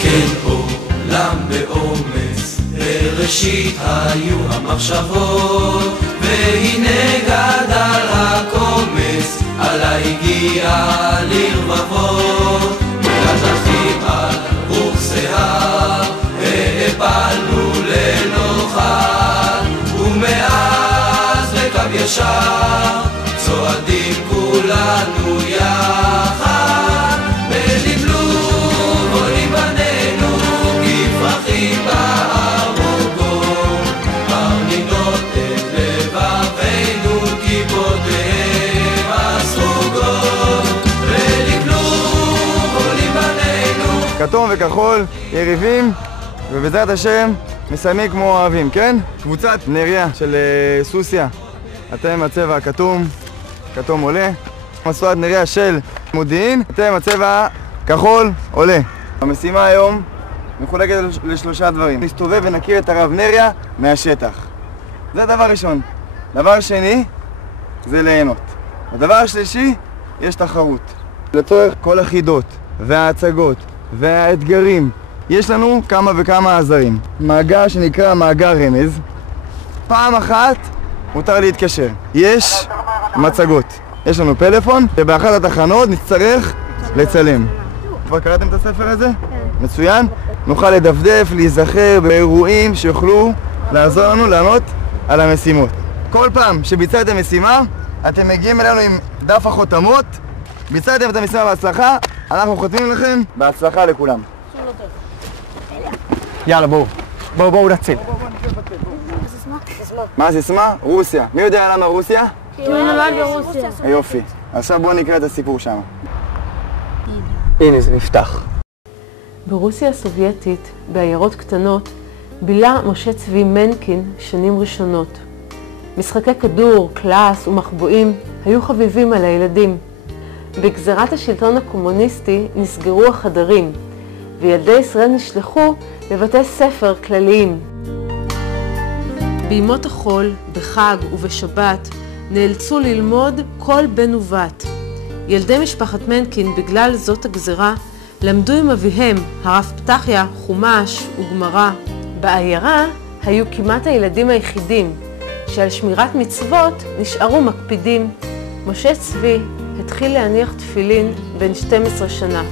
לתקן עולם באומץ, בראשית היו המחשבות, והנה גדל הקומץ, עלה הגיע לרבבות, וגדלתים על רוח שיער, העפלנו לנוחת, ומאז בקו ישר, צועדים כולנו יחד, בלבלוב עולים בנינו, כפרחים בערוגות, מרנינות את לבבינו, כיפותיהם הסרוגות, בלבלוב עולים בנינו. כתום וכחול, יריבים, ובעזרת השם מסיימים כמו אוהבים, כן? קבוצת נריה של סוסיה, אתם הצבע הכתום, כתום עולה. מסורת נריה של מודיעין, אתם הצבע כחול עולה. המשימה היום מחולקת לשלושה דברים. נסתובב ונכיר את הרב נריה מהשטח. זה דבר ראשון. דבר שני זה ליהנות. הדבר השלישי, יש תחרות. לצורך כל החידות וההצגות והאתגרים יש לנו כמה וכמה עזרים. מאגר שנקרא מאגר רמז. פעם אחת מותר להתקשר. יש מצגות. יש לנו פלאפון, ובאחת התחנות נצטרך לצלם. כבר קראתם את הספר הזה? כן. מצוין. נוכל לדפדף, להיזכר באירועים שיוכלו לעזור לנו לענות על המשימות. כל פעם שביצעתם משימה, אתם מגיעים אלינו עם דף החותמות. ביצעתם את המשימה בהצלחה, אנחנו חותמים לכם בהצלחה לכולם. יאללה, בואו נציל. מה הסיסמה? רוסיה. מי יודע למה רוסיה? כי הוא נולד ברוסיה. יופי. עכשיו בואו נקרא את הסיפור שם. הנה זה נפתח. ברוסיה הסובייטית, בעיירות קטנות, בילה משה צבי מנקין שנים ראשונות. משחקי כדור, קלאס ומחבואים היו חביבים על הילדים. בגזרת השלטון הקומוניסטי נסגרו החדרים, וילדי ישראל נשלחו לבתי ספר כלליים. בימות החול, בחג ובשבת, נאלצו ללמוד כל בן ובת. ילדי משפחת מנקין, בגלל זאת הגזרה, למדו עם אביהם, הרב פתחיה, חומש וגמרא. בעיירה היו כמעט הילדים היחידים, שעל שמירת מצוות נשארו מקפידים. משה צבי התחיל להניח תפילין בן 12 שנה.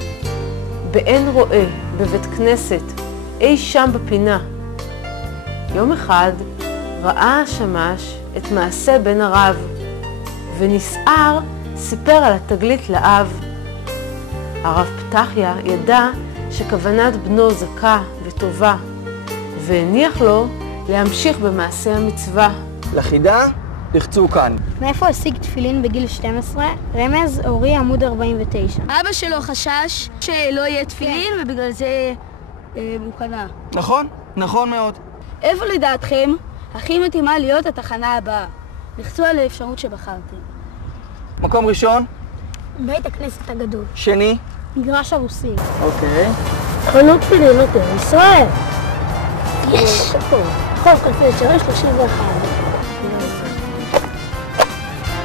באין רואה, בבית כנסת, אי שם בפינה. יום אחד ראה השמש את מעשה בן הרב, ונסער סיפר על התגלית לאב. הרב פתחיה ידע שכוונת בנו זכה וטובה, והניח לו להמשיך במעשה המצווה. לחידה, לחצו כאן. מאיפה השיג תפילין בגיל 12? רמז אורי עמוד 49. אבא שלו חשש שלא יהיה תפילין ובגלל זה הוא קנה. נכון מאוד. איפה לדעתכם הכי מתאימה להיות התחנה הבאה? לחצו על האפשרות שבחרתם. מקום ראשון. בית הכנסת הגדול. שני. מגרש הרוסי. אוקיי. חנות תפילין ישראל. יש! חוף כלפי 331.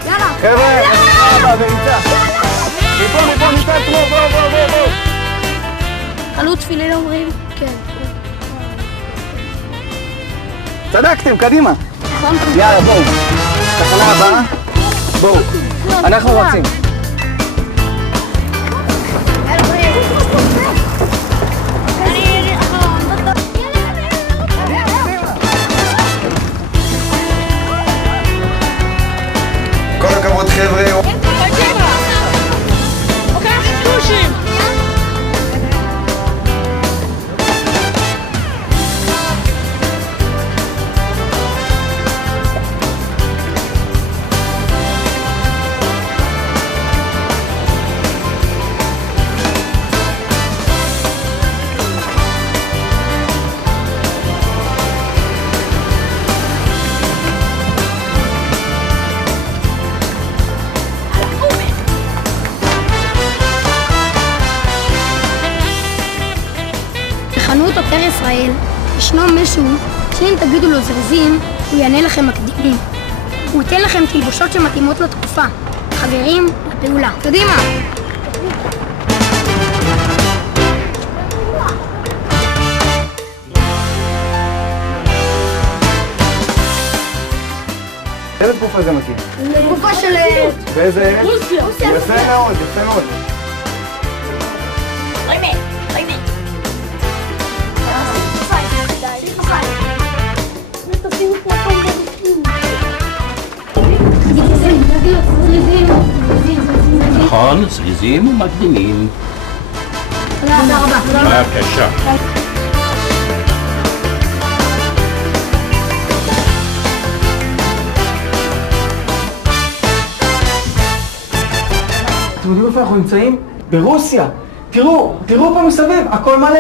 יאללה! חבר'ה, נשמע בריצה. מפה ניצה עצמו, בואו. חנות תפילין אומרים? כן. צדקתם, קדימה. יאללה, בואו. תחנה הבאה. בואו. אנחנו רצים. כל הכבוד חבר'ה. בחנות עופר ישראל ישנו מישהו שאם תגידו לו זריזים הוא יענה לכם מקדימים. הוא ייתן לכם תלבושות שמתאימות לתקופה. חברים, לפעולה. קדימה! איזה תקופה זה מתאים? תקופה של... באיזה... רוסיה. יפה מאוד, יפה מאוד. נכון, זריזים ומקדימים. תודה רבה. בבקשה. אתם יודעים איפה אנחנו נמצאים? ברוסיה. תראו פה מסביב, הכל מלא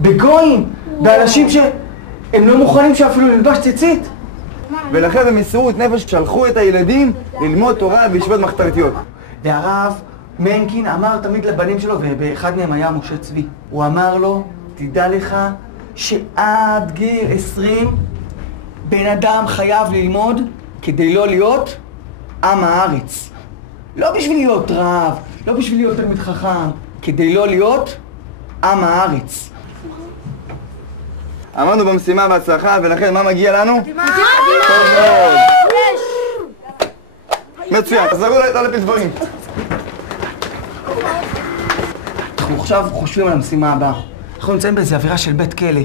בגויים, באנשים שהם לא מוכנים שאפילו ללבש ציצית. ולכן במסירות נפש שלחו את הילדים ללמוד תורה בישיבות מחתרתיות. והרב מנקין אמר תמיד לבנים שלו, ובאחד מהם היה משה צבי, הוא אמר לו, תדע לך שעד גיל 20 בן אדם חייב ללמוד כדי לא להיות עם הארץ. לא בשביל להיות רב, לא בשביל להיות תלמיד חכם, כדי לא להיות עם הארץ. עמדנו במשימה בהצלחה, ולכן מה מגיע לנו? קדימה! טוב מאוד. מצוין, תחזרו לא להפיל דברים. אנחנו עכשיו חושבים על המשימה הבאה. אנחנו נמצאים באיזו אווירה של בית כלא,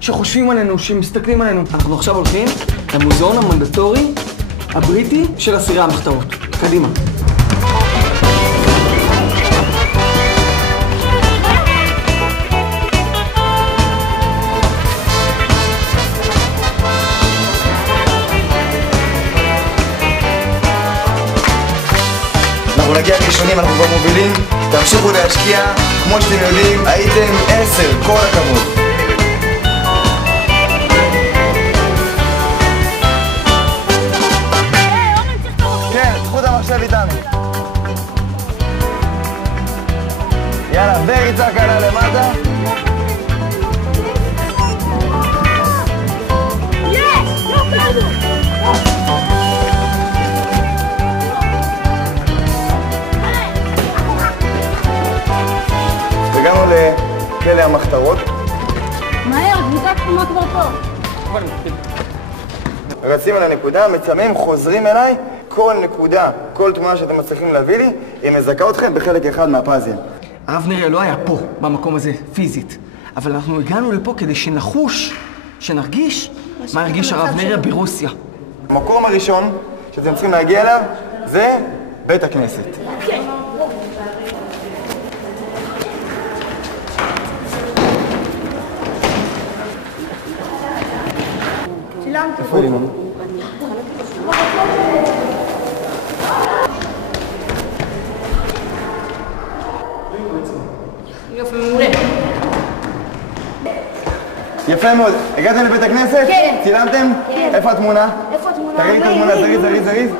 שחושבים עלינו, שמסתכלים עלינו. אנחנו עכשיו הולכים למוזיאון המנדטורי הבריטי של אסירי המחתרות. קדימה. אנחנו נגיע ראשונים, אנחנו כבר מובילים, תמשיכו להשקיע, כמו שאתם יודעים, הייתם 10, כל הכבוד. כן, קחו את המחשב איתנו. יאללה, וריצה קלה למטה. הגענו לכלא המחתרות. מהר, קבוצת תחומה כבר פה. רצים על הנקודה, מצלמים, חוזרים אליי, כל נקודה, כל תמונה שאתם מצליחים להביא לי, היא מזכה אתכם בחלק אחד מהפאזל. הרב נריה לא היה פה, במקום הזה, פיזית. אבל אנחנו הגענו לפה כדי שנחוש, שנרגיש מה הרגיש הרב נריה ברוסיה. המקום הראשון שאתם צריכים להגיע אליו זה בית הכנסת. איפה לימון? יופי, מעולה. יפה מאוד. הגעתם לבית הכנסת? כן. צילמתם? כן. איפה התמונה? איפה התמונה? תראי את התמונה, זריז, זריז, זריז.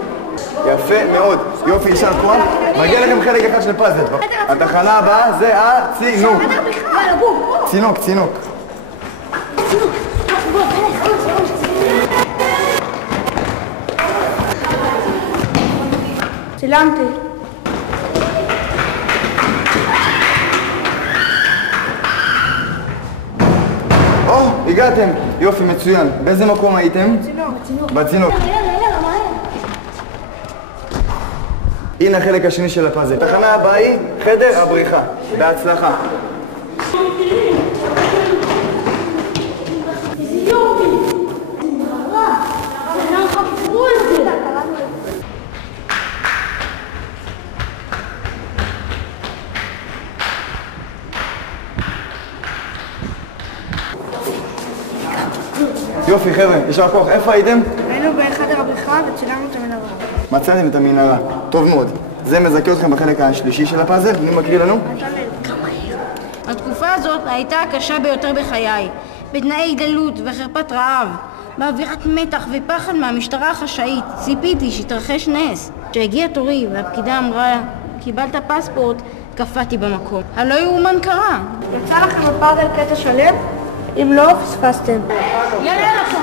יפה מאוד. יופי, יישר כוח. מגיע לכם חלק אחד של פאזל. התחנה הבאה זה הצינוק. צינוק, צינוק. צילמתי. או, הגעתם. יופי, מצוין. באיזה מקום הייתם? בצינוק. בצינוק. יאללה, מהר. הנה החלק השני של הפאזל. התחנה הבאה היא חדר הבריחה. בהצלחה. יופי חבר'ה, יישר כוח. איפה הייתם? היינו בחדר הבריכה וצילמנו את המנהרה. מצאתם את המנהרה. טוב מאוד. זה מזכה אתכם בחלק השלישי של הפאזל. מי מקריא לנו? התקופה הזאת הייתה הקשה ביותר בחיי, בתנאי גלות וחרפת רעב, באווירת מתח ופחד מהמשטרה החשאית. ציפיתי שיתרחש נס. כשהגיע תורי והפקידה אמרה, קיבלת פספורט, קפאתי במקום. הלא יאומן קרה. יצא לכם בפאזל קטע שלם? אם לא, פספסתם. יאללה שם.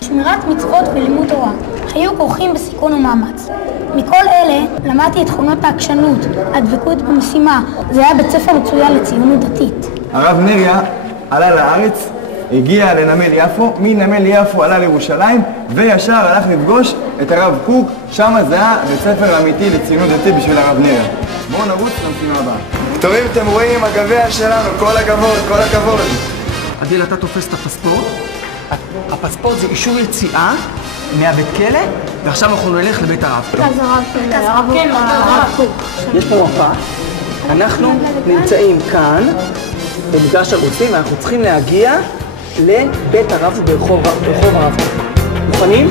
שמירת מצוות ולימוד תורה. היו כרוכים בסיכון ומאמץ. מכל אלה למדתי את תכונות העקשנות, הדבקות במשימה. זה היה בית ספר מצוין לציונות דתית. הרב נריה עלה לארץ, הגיע לנמל יפו, מנמל יפו עלה לירושלים וישר הלך לפגוש את הרב קוק. שם זה היה בית ספר אמיתי לציונות דתית בשביל הרב נריה. בואו נרוץ למשימה הבאה. טובים, אתם רואים הגביע שלנו, כל הכבוד, כל הכבוד. עדיל, אתה תופס את הפספורט. הפספורט זה אישור יציאה מהבית כלא, ועכשיו אנחנו נלך לבית הרב. אז הרב קוק. יש פה מפה. אנחנו נמצאים כאן, במגרש הרוסים, ואנחנו צריכים להגיע לבית הרב ברחוב הרב קוק. מוכנים?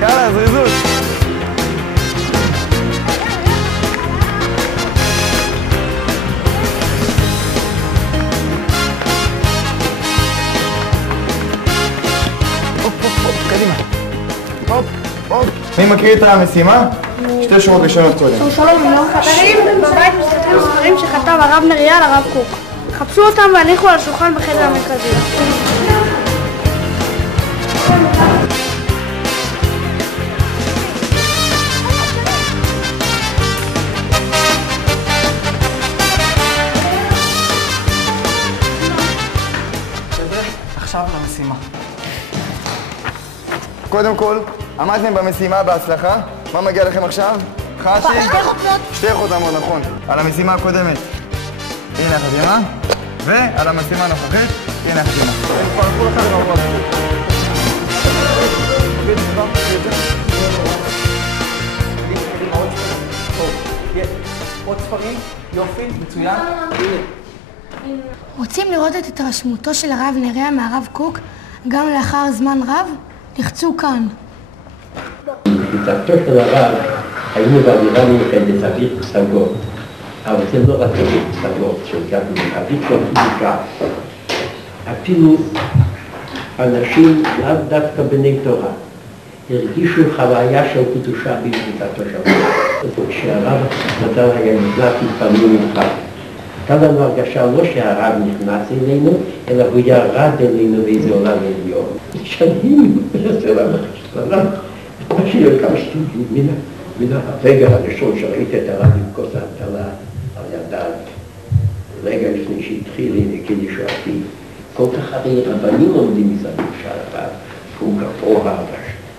יאללה, זריזות. קדימה. הופ, הופ. מי מקריא את המשימה? שתי שורות ראשונות קודם. שלום, חברים בבית מסתכלים ספרים שכתב הרב נריה על הרב קוק. חפשו אותם והניחו על השולחן בחדר המרכזי. עכשיו למשימה. קודם כל, עמדתם במשימה בהצלחה. מה מגיע לכם עכשיו? חשי? שתי חותמות, נכון. על המשימה הקודמת. הנה החתימה. ועל המשימה הנוכחית, הנה החתימה. עוד ספרים? יופי, מצוין. רוצים לראות את התרשמותו של הרב נריה מהרב קוק גם לאחר זמן רב? לחצו כאן. בקליטתו של הרב היינו באווירה מיוחדת, אוויר פסגות, אבל זה לא רק אוויר פסגות, שהגענו אוויר קונפליקה. אפילו אנשים, לאו דווקא בני תורה, הרגישו חוויה של קדושה בקליטתו של הרב. כשהרב נתן היה נפלט התפעלו ממך. הייתה לנו הרגשה לא שהרב נכנס אלינו, אלא הוא ירד אלינו באיזה עולם עליון. שנים, זה עולם החשבונה. מה שהרגשתי מן הרגע הראשון שראיתי את הרב עם כוס ההטלה על ידיו, רגע לפני שהתחיל להנקי לשועתי, כל כך הרי רבנים עומדים מסביב של הרב, הוא גבוה,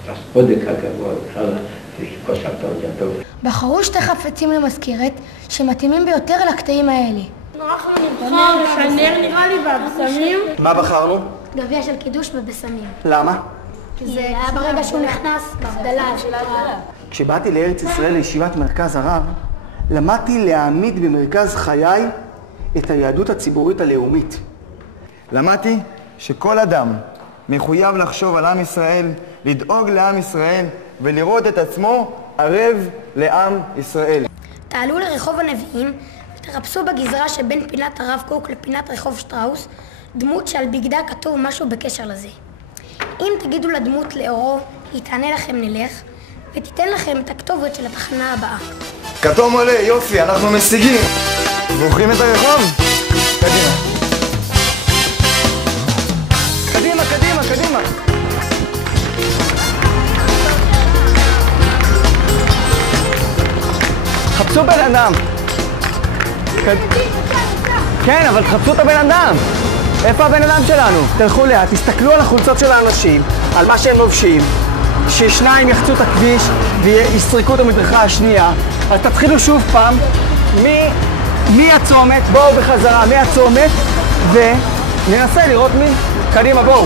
והספודק הגבוה, בכלל, וכוס ההטלה על ידו. בחרו שתי חפצים למזכירת שמתאימים ביותר לקטעים האלה. נבחר לשנר נראה לי והבשמים. מה בחרנו? גביע של קידוש ובשמים. למה? זה היה ברגע שהוא נכנס בהבדלה של הרב. כשבאתי לארץ ישראל לישיבת מרכז הרב, למדתי להעמיד במרכז חיי את היהדות הציבורית הלאומית. למדתי שכל אדם מחויב לחשוב על עם ישראל, לדאוג לעם ישראל ולראות את עצמו ערב לעם ישראל. תעלו לרחוב הנביאים ותחפשו בגזרה שבין פינת הרב קוק לפינת רחוב שטראוס דמות שעל בגדה כתוב משהו בקשר לזה. אם תגידו לדמות לאורו, היא תענה לכם נלך ותיתן לכם את הכתובת של התחנה הבאה. כתום עולה, יופי, אנחנו משיגים. בוחרים את הרחוב? קדימה. קדימה, קדימה, קדימה. חפשו בן אדם. כן, אבל חפשו את הבן אדם. איפה הבן אדם שלנו? תלכו לאט, תסתכלו על החולצות של האנשים, על מה שהם לובשים, ששניים יחצו את הכביש ויסרקו את המדרכה השנייה. אז תתחילו שוב פעם מהצומת, בואו בחזרה מהצומת וננסה לראות מי. קדימה, בואו.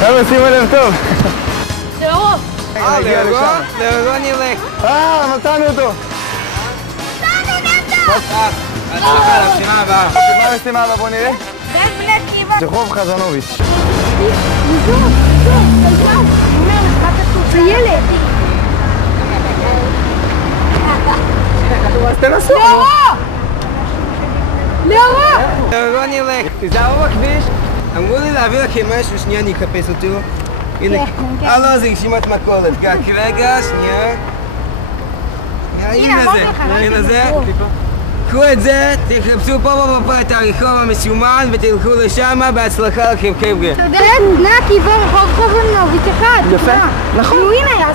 חבר'ה, שימו לב טוב. לאורו. לאורו נלך. מצאנו אותו. למשימה הבאה. מה המשימה הבאה? בוא נראה. רחוב חזנוביץ'. זה ילד. אז תנסו. לאורו! לאורו נלך. תיזהרו בכביש. אמרו לי להביא לכם משהו, שנייה אני אחפש אותו. הנה. לא, זה רשימת מכולת. רגע, שנייה. הנה זה, הנה זה. קחו את זה, תחפשו פה במפה את הרחוב המסומן ותלכו לשם, בהצלחה לכם חבר'ה. אתה יודע, בני עקיבא רחוב חובלנוביץ אחד. יפה, נכון. הנה,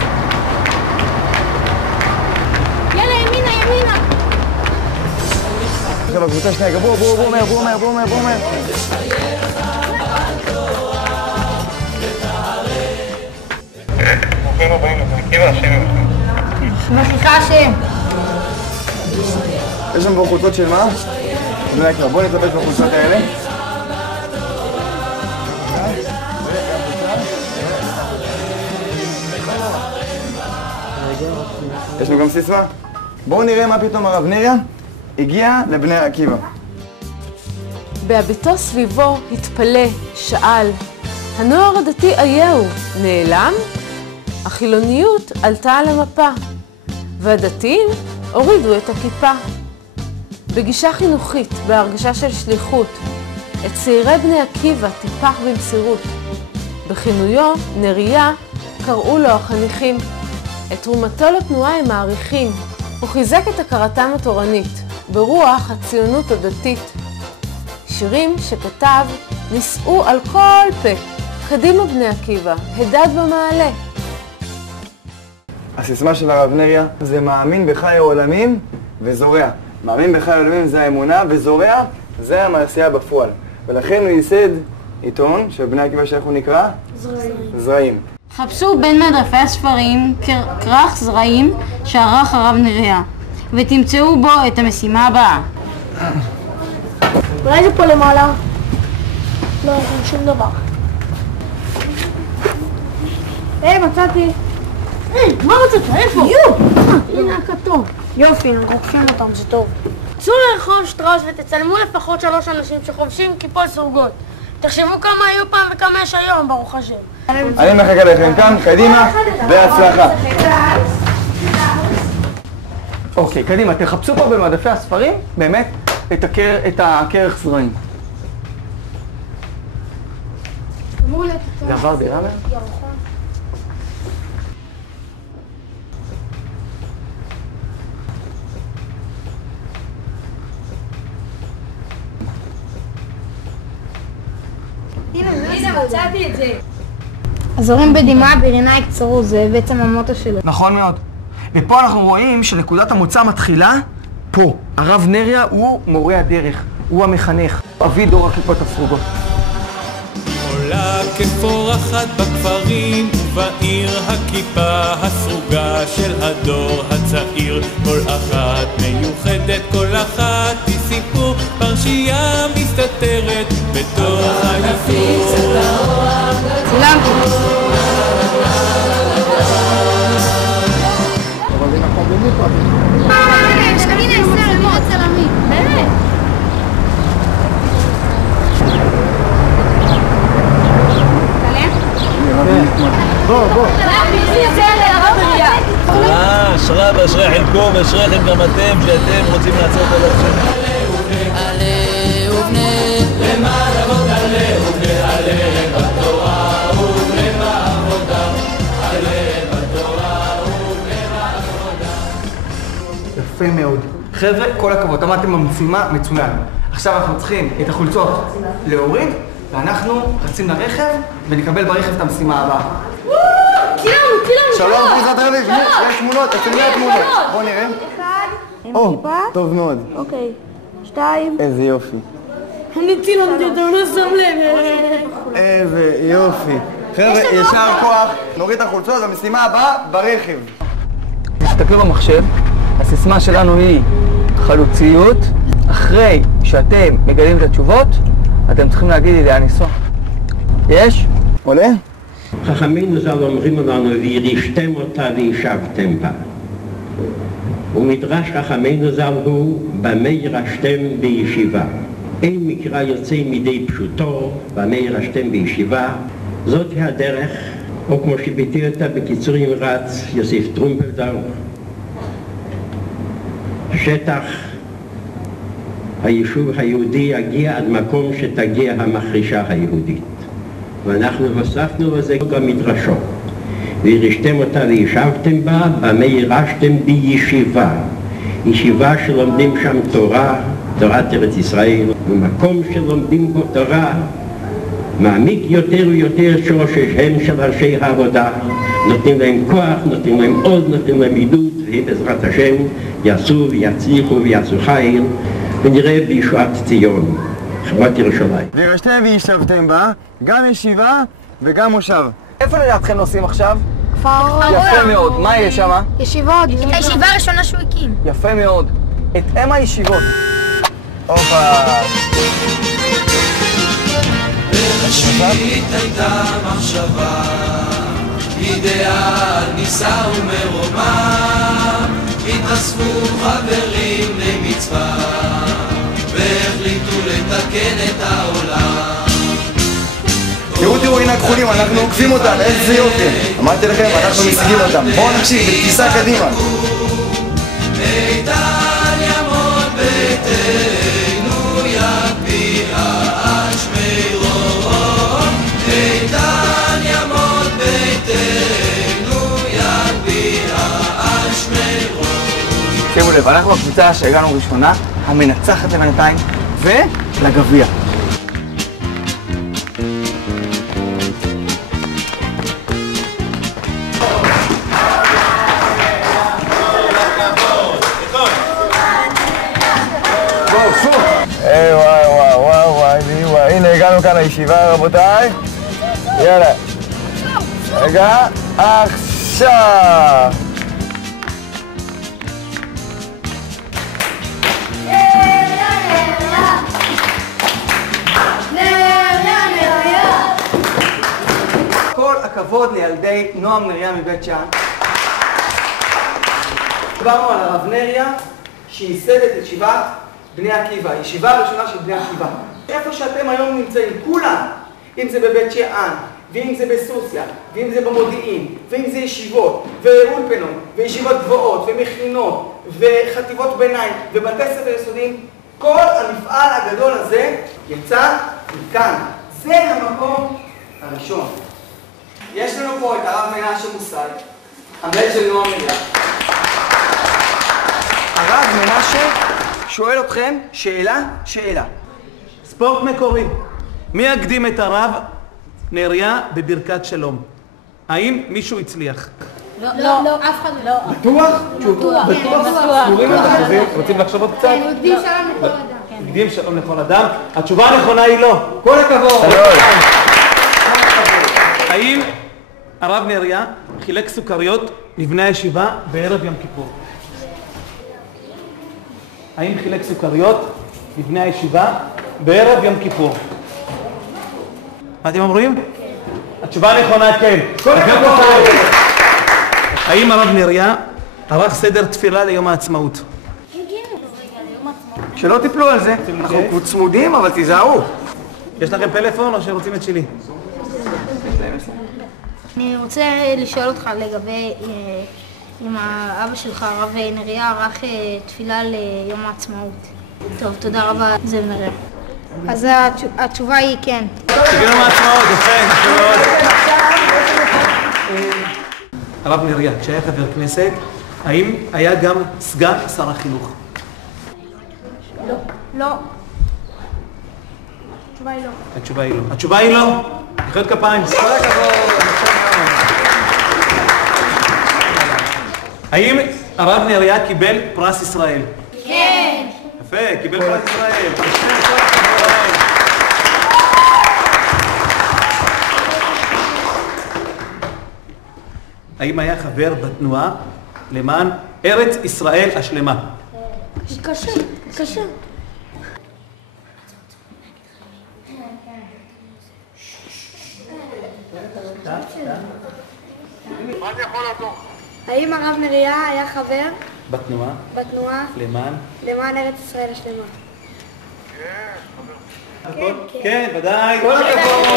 יאללה, ימינה. עכשיו בקבוצה שנייה, בואו מהר. סליחה השם. יש לנו פה חולצות של מה? בואו נתלבש בחולצות האלה. יש לנו גם סיסמה. בואו נראה מה פתאום הרב נריה הגיע לבני עקיבא. בהביטו סביבו התפלא, שאל, הנוער הדתי אייהו, נעלם? החילוניות עלתה על המפה, והדתיים הורידו את הכיפה. בגישה חינוכית, בהרגשה של שליחות, את צעירי בני עקיבא טיפח במסירות. בכינויו, נריה, קראו לו החניכים. את תרומתו לתנועה הם מעריכים. הוא חיזק את הכרתם התורנית, ברוח הציונות הדתית. שירים שכתב נישאו על כל פה. קדימה בני עקיבא, הידד במעלה. הסיסמה של הרב נריה זה מאמין בחי העולמים וזורע. מאמין בחי העולמים זה האמונה, וזורע זה המעשייה בפועל. ולכן הוא ייסד עיתון של בני עקיבא שאיך הוא נקרא? זרעים. חפשו בין מדפי הספרים כרך זרעים שערך הרב נריה, ותמצאו בו את המשימה הבאה. אולי זה פה למעלה? לא, אין שום דבר. מצאתי. מה מצאת? איפה? הנה הכתוב. יופי, אנחנו חופשים אותם, זה טוב. צאו לרחוב שטראוס ותצלמו לפחות 3 אנשים שחובשים כיפות סרוגות. תחשבו כמה היו פעם וכמה יש היום, ברוך השם. אני מחכה לכם כאן, קדימה, בהצלחה. אוקיי, קדימה, תחפשו פה במדפי הספרים, באמת, את הכרך זרעים. זה עבר דירה מהם? הנה, מצאתי את זה. הזורם בדמעה ברינה יקצרו, זה בעצם המוטו שלו. נכון מאוד. ופה אנחנו רואים שנקודת המוצא מתחילה פה. הרב נריה הוא מורה הדרך, הוא המחנך, אבי דור הכיפות הסרוגות. עולה כפורחת בכפרים ובעיר הכיפה הסרוגה של הדור הצעיר. כל אחת מיוחדת, כל אחת היא סיפור, פרשייה מסתתרת בתוך היפות. צילמתי. הנה, ישראל, מורה צלמי. באמת. בוא. אשרה ואשרי חלקו ואשריכם גם אתם שאתם רוצים לעשות על השם. עלה ובנה למען עבודה, עלה ובנה, עלה בתורה ובנה בעבודה, עלה בתורה ובנה בעבודה. יפה מאוד. חבר'ה, כל הכבוד, עמדתם במשימה מצוין. עכשיו אנחנו צריכים את החולצות להוריד, ואנחנו רצים לרכב ונקבל ברכב את המשימה הבאה. צילמנו. שלום, קבוצת רביב, יש תמונות, אתם נראה תמונות. בואו נראה. 1. או, טוב מאוד. אוקיי. 2. איזה יופי. אני צילמתי אותו, הוא לא שם לב. איזה יופי. חבר'ה, ישר כוח, נוריד את החולצות, המשימה הבאה ברכב. תסתכלו במחשב, הסיסמה שלנו היא חלוציות. אחרי שאתם מגלים את התשובות, אתם צריכים להגיד לי לאן לנסוע. יש? עולה? חכמינו ז"ל אומרים לנו, וירשתם אותה וישבתם בה. ומדרש חכמינו ז"ל הוא, במה ירשתם בישיבה. אין מקרא יוצא מידי פשוטו, במה ירשתם בישיבה. זאת הדרך, או כמו שביטא אותה בקיצור נמרץ, יוסף טרומפלדור. שטח היישוב היהודי יגיע עד מקום שתגיע המחרישה היהודית. ואנחנו הוספנו לזה גם מדרשו. וירשתם אותה וישבתם בה, במה ירשתם בישיבה. ישיבה שלומדים שם תורה, תורת ארץ ישראל, במקום שלומדים בו תורה, מעמיק יותר ויותר שורשיהם של אנשי העבודה, נותנים להם כוח, נותנים להם עוז, נותנים להם עידוד, ובעזרת השם יעשו ויצליחו ויעשו חיל, ונראה בישועת ציון, חברת ירושלים. וירשתם וישבתם בה, גם ישיבה וגם מושב. איפה לדעתכם נוסעים עכשיו? כפר יפה מאוד. מה יש שם? ישיבות. את הישיבה הראשונה שהוא הקים. יפה מאוד. את אם הישיבות. הופה. בראשית הייתה מחשבה, אידיאל נישא ומרומם, התאספו חברים למצווה, והחליטו לתקן את העולם. תראו, הנה הכחולים, אנחנו עוקפים אותם, איזה יופי. אמרתי לכם, אנחנו משיגים אותם. בואו נקשיב, בטיסה קדימה. איתן יעמוד ביתנו, יגביה עד שמירון. איתן יעמוד ביתנו, יגביה עד שמירון. שימו לב, אנחנו בקבוצה שהגענו ראשונה, המנצחת לבינתיים, ולגביע. וואי, הנה הגענו כאן לישיבה רבותיי. יאללה. רגע, עכשיו. כל הכבוד לילדי נועם נריה מבית שאן. דיברנו על הרב נריה שייסד את ישיבת בני עקיבא, הישיבה הראשונה של בני עקיבא. איפה שאתם היום נמצאים, כולם, אם זה בבית שאן, ואם זה בסוסיא, ואם זה במודיעין, ואם זה ישיבות, ואולפנות, וישיבות גבוהות, ומכינות, וחטיבות ביניים, ובתי ספר יסודיים, כל המפעל הגדול הזה יצא מכאן. זה המקום הראשון. יש לנו פה את הרב מנשה מוסאי, הבן של נועם נריה. הרב מנשה שואל אתכם שאלה. ספורט מקורי. מי יקדים את הרב נריה בברכת שלום? האם מישהו הצליח? לא, אף אחד לא. בטוח? בטוח? סגורים לכם? רוצים לחשוב עוד קצת? כן, הוא הקדים שלום לכל אדם. הקדים שלום לכל אדם. התשובה הנכונה היא לא. כל הכבוד. האם הרב נריה חילק סוכריות לבני הישיבה בערב יום כיפור? האם חילק סוכריות לבני הישיבה בערב יום כיפור? מה אתם אומרים? התשובה הנכונה כן. כל הכבוד. האם הרב נריה ערך סדר תפילה ליום העצמאות? שלא תיפלו על זה. אנחנו צמודים, אבל תיזהרו. יש לכם פלאפון או שרוצים את שלי? אני רוצה לשאול אותך לגבי אם האבא שלך, הרב נריה, ערך תפילה ליום העצמאות. טוב, תודה רבה, זה נראה. אז התשובה היא כן. יום העצמאות, יפה, מאוד. הרב נריה, כשהיה חבר כנסת, האם היה גם סגן שר החינוך? לא. התשובה היא לא. התשובה היא לא. התשובה היא לא. מחיאות כפיים. כל הכבוד. האם הרב נריה קיבל פרס ישראל? כן. יפה, קיבל פרס ישראל. האם היה חבר בתנועה למען ארץ ישראל השלמה? קשה. האם הרב נריה היה חבר בתנועה למען ארץ ישראל השלמה? כן, ודאי. כל הכבוד.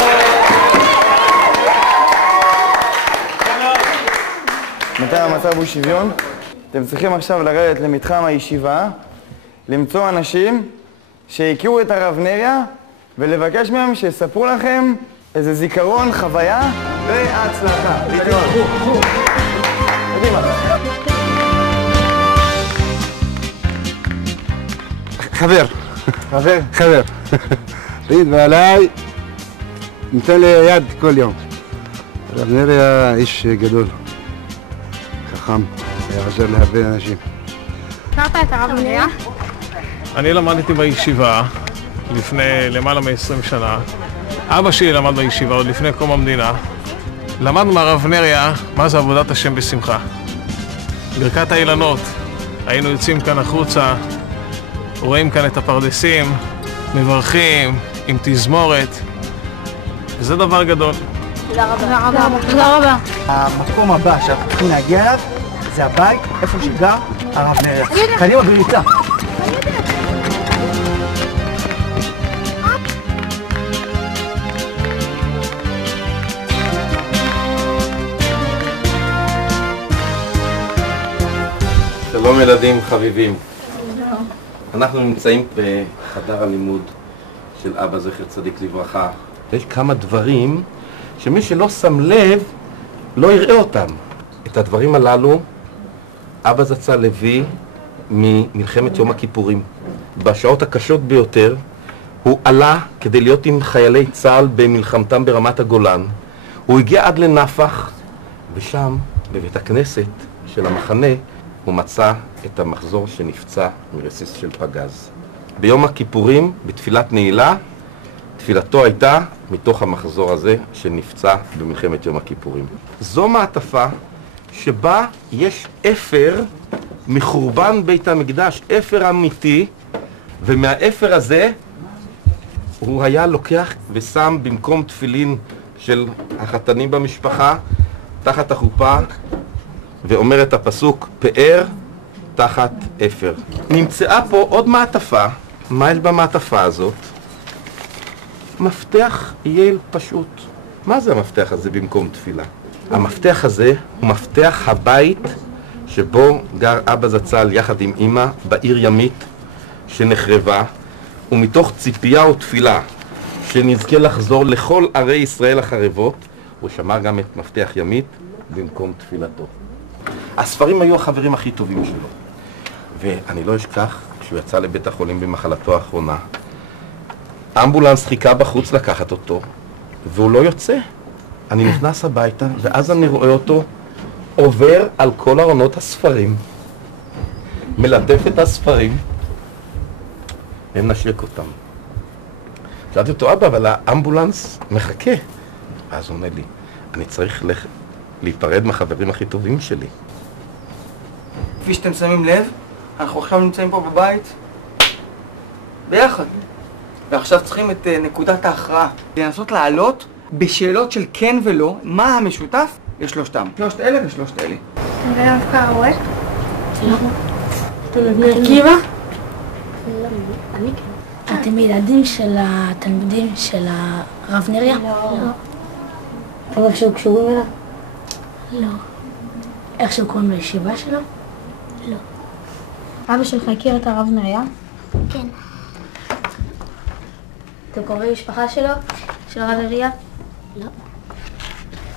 מתי המצב הוא שוויון? אתם צריכים עכשיו לרדת למתחם הישיבה, למצוא אנשים שהכירו את הרב נריה ולבקש מהם שיספרו לכם איזה זיכרון, חוויה והצלחה. קדימה. חבר. חבר? חבר. תגיד, ועליי, נותן לי יד כל יום. הרב נריה איש גדול, חכם, היה עוזר להרבה אנשים. הכרת את הרב נריה? אני למדתי בישיבה לפני למעלה מ-20 שנה. אבא שלי למד בישיבה עוד לפני קום המדינה. למדנו מהרב נריה מה זה עבודת השם בשמחה. ברכת האילנות, היינו יוצאים כאן החוצה, רואים כאן את הפרדסים, מברכים עם תזמורת, וזה דבר גדול. תודה רבה. תודה רבה. המקום הבא שאנחנו צריכים להגיע אליו זה הבית, איפה שגר הרב נריה. קדימה בריצה. שלום ילדים חביבים. אנחנו נמצאים בחדר הלימוד של אבא זכר צדיק לברכה. יש כמה דברים שמי שלא שם לב לא יראה אותם. את הדברים הללו אבא זצ"ל הביא ממלחמת יום הכיפורים. בשעות הקשות ביותר הוא עלה כדי להיות עם חיילי צה"ל במלחמתם ברמת הגולן. הוא הגיע עד לנפח, ושם בבית הכנסת של המחנה הוא מצא את המחזור שנפצע מרסיס של פגז. ביום הכיפורים, בתפילת נעילה, תפילתו הייתה מתוך המחזור הזה שנפצע במלחמת יום הכיפורים. זו מעטפה שבה יש אפר מחורבן בית המקדש, אפר אמיתי, ומהאפר הזה הוא היה לוקח ושם במקום תפילין של החתנים במשפחה, תחת החופה, ואומר את הפסוק, פאר תחת אפר. נמצאה פה עוד מעטפה. מה יש במעטפה הזאת? מפתח יעל פשוט. מה זה המפתח הזה במקום תפילה? המפתח הזה הוא מפתח הבית שבו גר אבא זצ"ל יחד עם אמא בעיר ימית שנחרבה, ומתוך ציפייה ותפילה שנזכה לחזור לכל ערי ישראל החרבות, הוא שמר גם את מפתח ימית במקום תפילתו. הספרים היו החברים הכי טובים שלו, ואני לא אשכח, כשהוא יצא לבית החולים במחלתו האחרונה, אמבולנס חיכה בחוץ לקחת אותו, והוא לא יוצא. אני נכנס הביתה, ואז אני רואה אותו עובר על כל ארונות הספרים, מלטף את הספרים, ומנשק אותם. שאלתי אותו, אבא, אבל האמבולנס מחכה. אז הוא אומר לי, אני צריך להיפרד מהחברים הכי טובים שלי. כפי שאתם שמים לב, אנחנו עכשיו נמצאים פה בבית ביחד. ועכשיו צריכים את נקודת ההכרעה. לנסות לעלות בשאלות של כן ולא, מה המשותף לשלושתם. שלושת אלה ושלושת אלה. אתה מבין אבקה רואה? לא. אתה מבין עקיבא? לא, אני כן. אתם ילדים של התלמידים של הרב נריה? לא. אבל כשהוא קשורים אליו? לא. איך שהוא קוראים לישיבה שלו? לא. אבא שלך הכיר את הרב נריה? כן. אתם קרובי משפחה שלו? של הרב נריה? לא.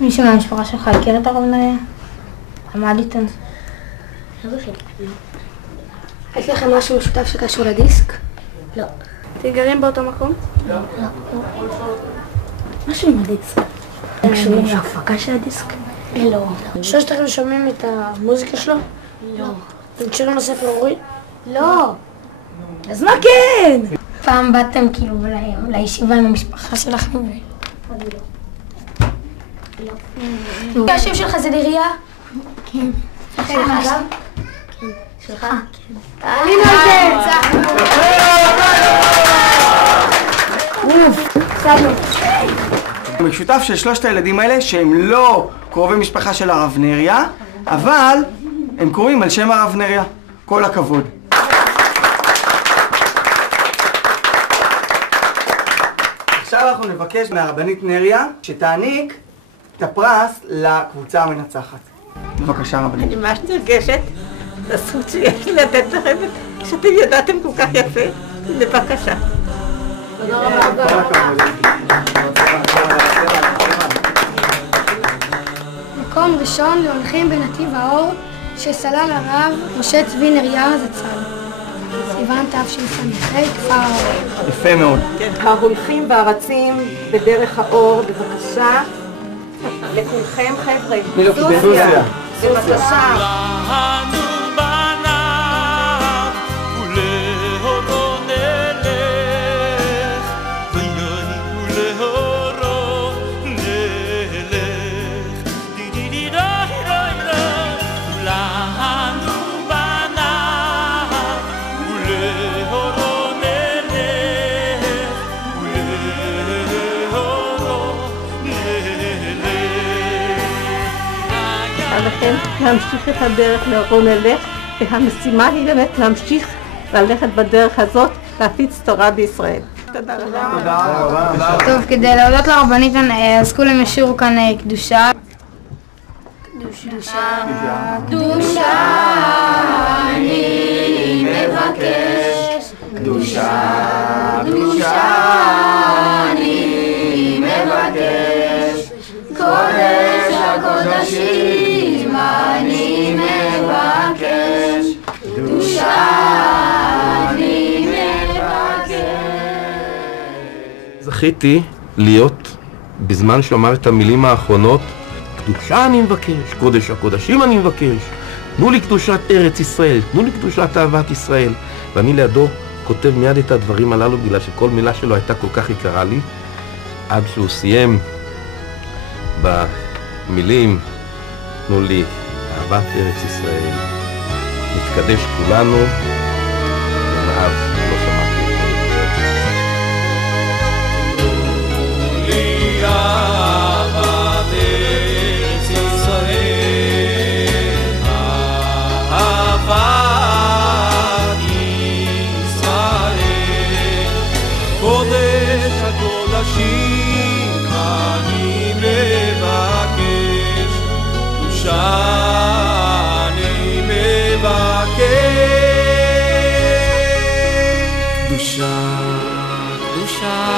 מישהו מהמשפחה שלך הכיר את הרב נריה? עמד איתן? אבא שלי? לא. יש לכם משהו משותף שקשור לדיסק? לא. אתם גרים באותו מקום? לא. לא. משהו עם הדיסק. אתם קשורים להפקה של הדיסק? לא. שלושתכם שומעים את המוזיקה שלו? לא. אתם קשורים לספר אורי? לא. אז מה כן? פעם באתם כאילו לישיבה עם המשפחה שלכם? לא. השם שלך זה נריה? כן. שלך גם? כן. שלך? כן. תעלינו על זה! אוף, סבנו. המשותף של שלושת הילדים האלה שהם לא קרובי משפחה של הרב נריה, אבל הם קוראים על שם הרב נריה. כל הכבוד. עכשיו אנחנו נבקש מהרבנית נריה שתעניק את הפרס לקבוצה המנצחת. בבקשה רבנית. אני ממש נרגשת לזכות שיש לי לתת לכם שאתם ידעתם כל כך יפה. בבקשה. תודה רבה. מקום ראשון להולכים בנתיב האור שסלל הרב משה צבי נריה זצ"ל. סיוון תשס"ה, כפר האור. יפה מאוד. ההולכים והרצים בדרך האור, בבקשה. לכולכם חבר'ה. מי לא קיבל? סוסיה. בבקשה. עליכם להמשיך את הדרך לאורו נלך, והמשימה היא באמת להמשיך ללכת בדרך הזאת, להפיץ תורה בישראל. תודה רבה. טוב, כדי להודות לרבנית, אז כולם ישירו כאן קדושה. קדושה אני מבקש, קדושה אני מבקש, קודש הקודשים אני מבקש, קדושה אני מבקש. זכיתי להיות, בזמן שהוא אמר את המילים האחרונות, קדושה אני מבקש, קודש הקודשים אני מבקש, תנו לי קדושת ארץ ישראל, תנו לי קדושת אהבת ישראל. ואני לידו כותב מיד את הדברים הללו, בגלל שכל מילה שלו הייתה כל כך יקרה לי, עד שהוא סיים במילים, תנו לי אהבת ארץ ישראל, נתקדש כולנו, ומאז לא שמעתי אותו. אהבת ארץ ישראל, אהבת ישראל, קודש הקודשים אני מבקש, קדושה אני מבקש, קדושה, קדושה